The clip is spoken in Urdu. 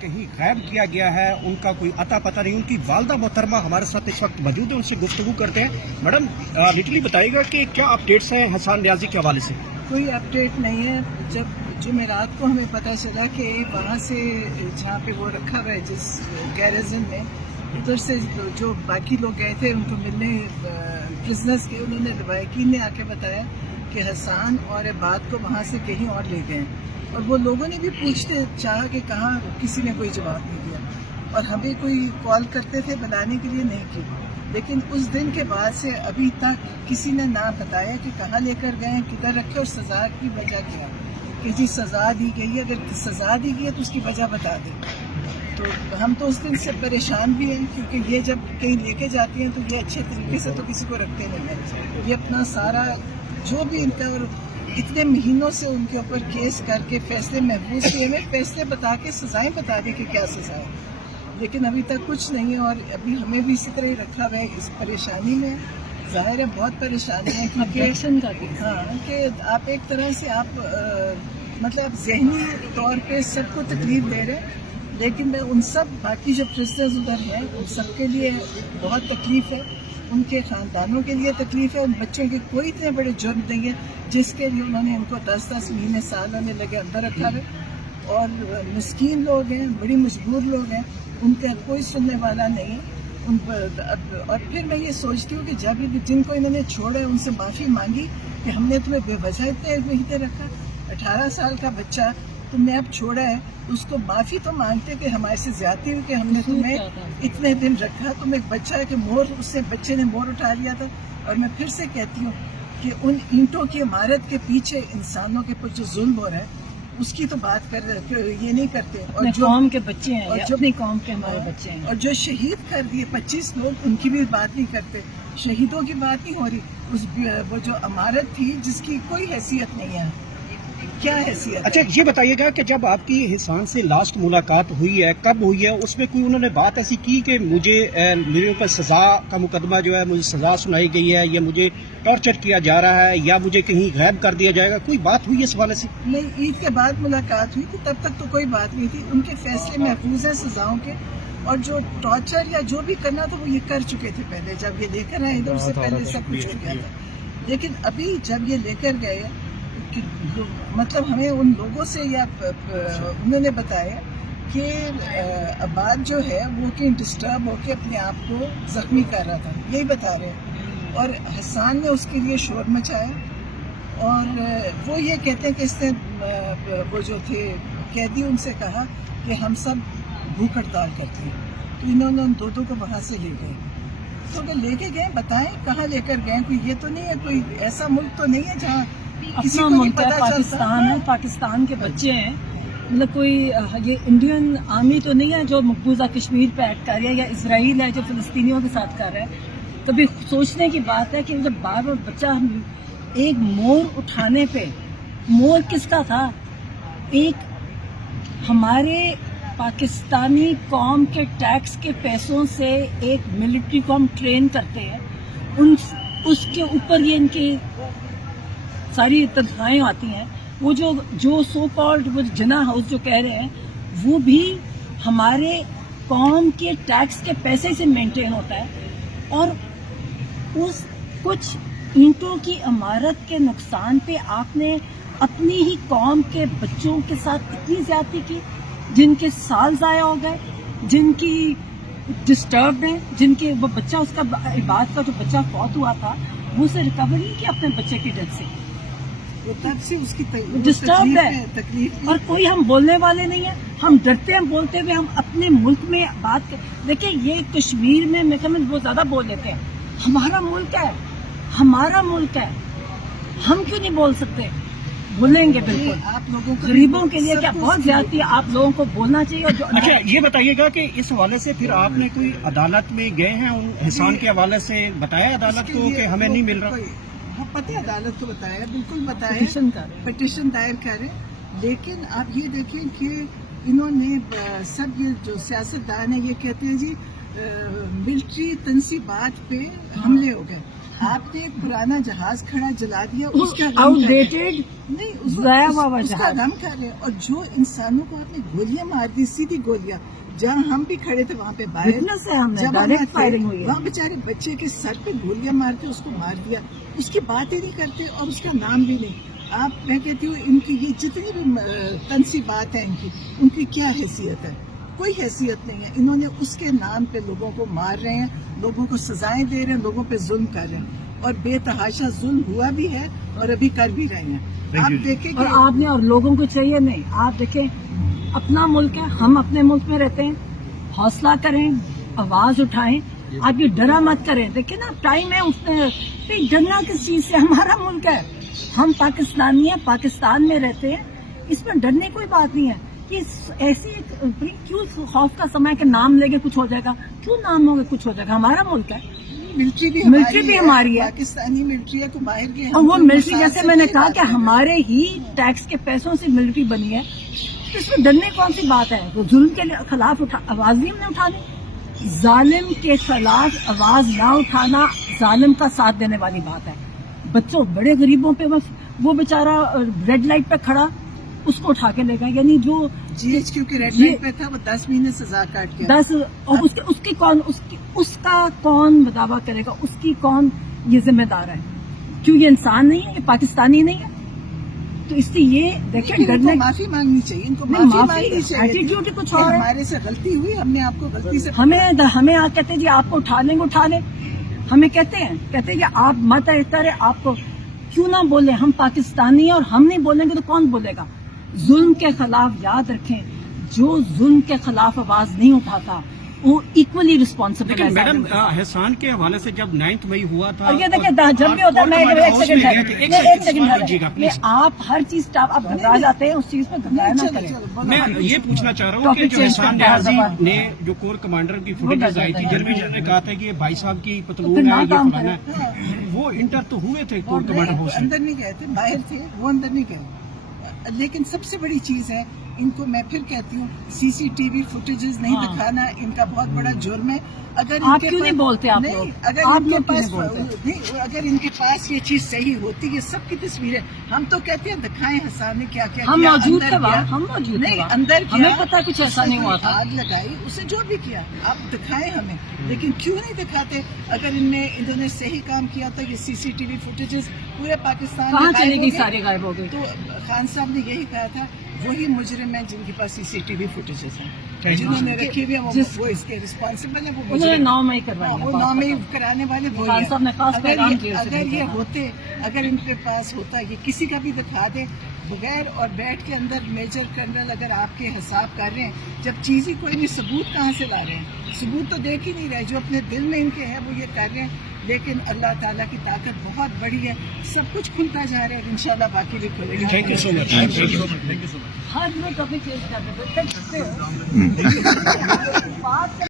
کہیں غائب کیا گیا ہے، ان کا کوئی اتا پتہ نہیں. ان کی والدہ محترمہ ہمارے ساتھ اس وقت موجود ہے، ان سے گفتگو کرتے ہیں. میڈم ڈیٹیلی بتائیے گا کہ کیا اپڈیٹس ہیں حسان نیازی کے حوالے سے؟ کوئی اپڈیٹ نہیں ہے. جب جمعرات کو ہمیں پتہ چلا کہ وہاں سے جہاں پہ وہ رکھا ہوا ہے جس گیرزن میں، ادھر سے جو باقی لوگ گئے تھے ان کو ملنے پرزنرز کے، انہوں نے روایقین نے آ کے بتایا کہ حسان اور عباد کو وہاں سے کہیں اور لے گئے. اور وہ لوگوں نے بھی پوچھتے چاہا کہ کہاں، کسی نے کوئی جواب نہیں دیا. اور ہمیں کوئی کال کرتے تھے بلانے کے لیے، نہیں کی. لیکن اس دن کے بعد سے ابھی تک کسی نے نہ بتایا کہ کہاں لے کر گئے، کدھر رکھے، اور سزا کی وجہ کیا کہ جی سزا دی گئی ہے. اگر سزا دی گئی ہے تو اس کی وجہ بتا دیں. تو ہم تو اس دن سے پریشان بھی ہیں، کیونکہ یہ جب کہیں لے کے جاتی ہیں تو یہ اچھے طریقے سے تو کسی کو رکھتے نہیں ہیں. یہ اپنا سارا جو بھی ان کا، اور اتنے مہینوں سے ان کے اوپر کیس کر کے فیصلے محفوظ کیے ہوئے، فیصلے بتا کے سزائیں بتا دی کہ کیا سزا ہے، لیکن ابھی تک کچھ نہیں ہے. اور ابھی ہمیں بھی اسی طرح ہی رکھا ہوا ہے اس پریشانی میں. ظاہر ہے بہت پریشانی ہے، کیونکہ ہاں کہ آپ ایک طرح سے آپ مطلب ذہنی طور پہ سب کو تکلیف دے رہے ہیں. لیکن میں ان سب باقی جو پرسنرز ادھر ہیں ان سب کے لیے بہت تکلیف ہے، ان کے خاندانوں کے لیے تکلیف ہے. ان بچوں کے کوئی اتنے بڑے جرم نہیں ہے جس کے لیے انہوں نے ان کو 10 مہینے سال ہونے لگے اندر رکھا ہے. اور مسکین لوگ ہیں، بڑی مجبور لوگ ہیں، ان کا کوئی سننے والا نہیں ہے. اور پھر میں یہ سوچتی ہوں کہ جب جن کو انہوں نے چھوڑا ہے ان سے معافی مانگی کہ ہم نے تمہیں بے وجہ اتنے مہینے رکھا. 18 سال کا بچہ تم نے اب چھوڑا ہے، اس کو معافی تو مانگتے کہ ہمارے سے زیادتی ہوئی کہ ہم نے تمہیں اتنے دن رکھا. تم ایک بچہ ہے کہ اس سے بچے نے مور اٹھا لیا تھا. اور میں پھر سے کہتی ہوں کہ ان اینٹوں کی عمارت کے پیچھے انسانوں کے اوپر جو ظلم ہو رہا ہے اس کی تو بات کر رہے، یہ نہیں کرتے. اور جو قوم کے بچے ہیں، اور جو اپنی قوم کے ہمارے بچے ہیں، اور جو شہید کر دیے 25 لوگ، ان کی بھی بات نہیں کرتے. شہیدوں کی بات نہیں ہو رہی. وہ جو عمارت تھی جس کی کوئی حیثیت نہیں ہے، کیا حیثیت؟ اچھا یہ بتائیے گا کہ جب آپ کی حسان سے لاسٹ ملاقات ہوئی ہے، کب ہوئی ہے؟ اس میں کوئی انہوں نے بات ایسی کی کہ مجھے میرے اوپر سزا کا مقدمہ جو ہے، مجھے سزا سنائی گئی ہے، یا مجھے ٹارچر کیا جا رہا ہے، یا مجھے کہیں غائب کر دیا جائے گا؟ کوئی بات ہوئی ہے اس حوالے سے؟ نہیں، عید کے بعد ملاقات ہوئی تھی، تب تک تو کوئی بات نہیں تھی. ان کے فیصلے محفوظ ہیں سزاؤں کے، اور جو ٹارچر یا جو بھی کرنا تو وہ یہ کر چکے تھے پہلے. جب یہ لے کر آئے ادھر سے پہلے سب کچھ ہو گیا تھا. لیکن ابھی جب یہ لے کر گئے، مطلب ہمیں ان لوگوں سے یا انہوں نے بتایا کہ عباد جو ہے وہ کہیں ڈسٹرب ہو کے اپنے آپ کو زخمی کر رہا تھا، یہی بتا رہے ہیں. اور حسان نے اس کے لیے شور مچایا، اور وہ یہ کہتے ہیں کہ اس نے وہ جو تھے قیدی ان سے کہا کہ ہم سب بھوک ہڑتال کرتے ہیں. تو انہوں نے ان دو کو وہاں سے لے گئے. تو وہ لے کے گئے، بتائیں کہاں لے کر گئے؟ کوئی یہ تو نہیں ہے، کوئی ایسا ملک تو نہیں ہے جہاں اپنا ملک ہے، پاکستان ہے، پاکستان کے بچے ہیں. مطلب کوئی یہ انڈین آرمی تو نہیں ہے جو مقبوضہ کشمیر پہ ایڈ کر رہی ہے، یا اسرائیل ہے جو فلسطینیوں کے ساتھ کر رہا ہے. کبھی سوچنے کی بات ہے کہ جب بار بار بچہ ایک مور اٹھانے پہ، مور کس کا تھا؟ ایک ہمارے پاکستانی قوم کے ٹیکس کے پیسوں سے ایک ملٹری کو ہم ٹرین کرتے ہیں، اس کے اوپر یہ ان کی ساری تنخواہیں آتی ہیں. وہ جو سو کالڈ وہ جنا ہاؤس جو کہہ رہے ہیں، وہ بھی ہمارے قوم کے ٹیکس کے پیسے سے مینٹین ہوتا ہے. اور اس کچھ اینٹوں کی عمارت کے نقصان پہ آپ نے اپنی ہی قوم کے بچوں کے ساتھ اتنی زیادتی کی، جن کے سال ضائع ہو گئے، جن کی ڈسٹربڈ ہیں، جن کے وہ بچہ، اس کا عباد کا جو بچہ فوت ہوا تھا، وہ اسے ریکور نہیں کیا اپنے بچے کی ڈیتھ سے. تب سے اس کی ڈسٹربڈ ہے، تکلیف. اور کوئی ہم بولنے والے نہیں ہیں. ہم ڈرتے ہیں بولتے ہوئے. ہم اپنے ملک میں بات دیکھیں، یہ کشمیر میں وہ زیادہ بول لیتے ہیں. ہمارا ملک ہے، ہمارا ملک ہے، ہم کیوں نہیں بول سکتے؟ بولیں گے بالکل. آپ لوگوں کو غریبوں کے لیے کیا بہت زیادتی ہے، آپ لوگوں کو بولنا چاہیے. اور جو اچھا یہ بتائیے گا کہ اس حوالے سے پھر آپ نے کوئی عدالت میں گئے ہیں؟ ان حسان کے حوالے سے بتایا عدالت کو کہ ہمیں نہیں مل رہا؟ پتہ ہے عدالت کو بتایا، بالکل بتایا، پٹیشن دائر کریں. لیکن آپ یہ دیکھیں کہ انہوں نے سب، یہ جو سیاستدان ہیں یہ کہتے ہیں جی ملٹری تنصیبات پہ حملے ہو گئے. آپ نے ایک پرانا جہاز کھڑا جلا دیا, اس کا آؤٹ ڈیٹڈ نہیں, ضائع ہوا اس کا جہاز. غم کر رہے ہیں. اور جو انسانوں کو آپ نے گولیاں مار دی, سیدھی گولیاں, جہاں ہم بھی کھڑے تھے وہاں پہ باہر, وٹنس ہے ہم نے, جب ڈائریکٹ فائرنگ ہوئی ہے. وہاں بیچارے بچے کے سر پہ گولیاں مار کے اس کو مار دیا, اس کی بات ہی نہیں کرتے اور اس کا نام بھی نہیں. آپ, میں کہتی ہوں ان کی یہ جتنی بھی تنسی بات ہے ان کی کیا حیثیت ہے؟ کوئی حیثیت نہیں ہے. انہوں نے اس کے نام پہ لوگوں کو مار رہے ہیں, لوگوں کو سزائیں دے رہے ہیں, لوگوں پہ ظلم کر رہے ہیں, اور بے تحاشا ظلم ہوا بھی ہے اور ابھی کر بھی رہے ہیں. آپ دیکھیں اور کہ آپ نے, اور لوگوں کو چاہیے نہیں, آپ دیکھیں اپنا ملک ہے, ہم اپنے ملک میں رہتے ہیں, حوصلہ کریں, آواز اٹھائیں, آپ یہ ڈرا مت کریں. دیکھیں نا ٹائم ہے, اس میں ڈرنا کس چیز سے؟ ہمارا ملک ہے, ہم پاکستانی ہیں, پاکستان میں رہتے ہیں, اس میں ڈرنے کی کوئی بات نہیں ہے. کہ ایسی کیوں خوف کا سمے کہ نام لے کے کچھ ہو جائے گا؟ کیوں نام ہوگا کچھ ہو جائے گا؟ ہمارا ملک ہے, ملٹری بھی ہماری ہے, پاکستانی ملٹری ہے, تو باہر گئے. اور وہ ملٹری, جیسے میں نے کہا کہ ہمارے ہی ٹیکس کے پیسوں سے ملٹری بنی ہے, تو اس میں ڈرنے کون سی بات ہے؟ وہ ظلم کے خلاف آواز نہیں ہم نے اٹھانی. ظالم کے خلاف آواز نہ اٹھانا ظالم کا ساتھ دینے والی بات ہے. بچوں, بڑے غریبوں پہ وہ بیچارہ ریڈ لائٹ پہ کھڑا, اس کو اٹھا کے لے گئے. یعنی جو جی ایچ کیو کے ریڈ لائٹ پہ تھا, وہ 10 مہینے سزا کاٹ کے 10, اور اس کا کون دعویٰ کرے گا؟ اس کی کون یہ ذمہ دار ہے؟ کیوں یہ انسان نہیں ہے؟ یہ پاکستانی نہیں ہے؟ تو اس سے یہ دیکھیں, ان کو ڈرنے معافی مانگنی چاہیے, ان کو نہیں, معافی معافی مانگنی چاہیے. ایٹیٹیوڈ کچھ کہ اور ہے. ہمارے سے غلطی ہوئی, ہم نے آپ کو غلطی سے ہمیں آ کہتے ہیں جی آپ کو اٹھا لیں گے, اٹھا لیں. ہمیں کہتے ہیں کہ آپ مت اترے, آپ کو کیوں نہ بولے؟ ہم پاکستانی ہیں اور ہم نہیں بولیں گے تو کون بولے گا؟ ظلم کے خلاف یاد رکھیں, جو ظلم کے خلاف آواز نہیں اٹھاتا وہ ایکولی ریسپانسبل ہے. لیکن میڈم, احسان کے حوالے سے جب 9 مئی ہوا تھا, اور یہ دیکھیں جب بھی ہوتا ہے, میں ایک سیکنڈ, آپ ہر چیز آپ گھبرا جاتے ہیں, اس چیز پہ گھبرایا نہ کریں. میں یہ پوچھنا چاہ رہا ہوں کہ جو احسان نیازی نے جو کور کمانڈر کی فوٹیجز آئی تھی, جنرل نے کہا تھا کہ یہ بھائی صاحب کی پتلون ہے, یہ فلانا ہے, وہ انٹر تو ہوئے تھے کور کمانڈر ہاؤس میں, اندر نہیں گئے تھے, باہر تھے, وہ اندر نہیں گئے. لیکن سب سے بڑی چیز ہے, ان کو میں پھر کہتی ہوں, سی سی ٹی وی فوٹیجز نہیں دکھانا ان کا بہت بڑا جرم ہے. اگر آپ کیوں نہیں بولتے؟ آپ لوگ اگر ان کے پاس یہ چیز صحیح ہوتی, یہ سب کی تصویریں, ہم تو کہتے ہیں دکھائیں حسان نے کیا کیا ہم کیا, موجود اندر تھے گیا. وہاں, ہم موجود نہیں, تھے, اندر ہمیں گیا, پتا کچھ ایسا نہیں ہوا تھا. آگ لگائی, اسے جو بھی کیا, آپ دکھائیں ہمیں. لیکن کیوں نہیں دکھاتے؟ اگر انہوں نے صحیح کام کیا تھا, یہ سی سی ٹی وی فوٹیجز پورے پاکستان کہاں میں چلے گی؟ سارے غائب ہو گئے. تو خان صاحب نے یہی کہا تھا, وہی مجرم ہیں جن کے پاس سی سی ٹی وی فوٹیجز ہیں, جنہوں نے رکھی ہوئی ہیں, وہ اس کے ریسپانسبل ہیں. وہ انہوں نے 9 مئی کروائی, وہ 9 مئی کرانے والے وہی خان صاحب نے خاص ہیں. پیغام جیل سے اگر بھیجا یہ تھا. ہوتے, اگر ان کے پاس ہوتا, یہ کسی کا بھی دکھا دے بغیر, اور بیٹھ کے اندر میجر کرنل اگر آپ کے حساب کر رہے ہیں, جب چیز ہی کوئی نہیں, ثبوت کہاں سے لا رہے ہیں؟ ثبوت تو دیکھ ہی نہیں رہے, جو اپنے دل میں ان کے ہے وہ یہ کر رہے ہیں. لیکن اللہ تعالیٰ کی طاقت بہت بڑی ہے, سب کچھ کھلتا جا رہا ہے, انشاءاللہ باقی بھی کھلے گا. تھینک یو سو مچ. ہر میں ٹاپک چینج کر دیتے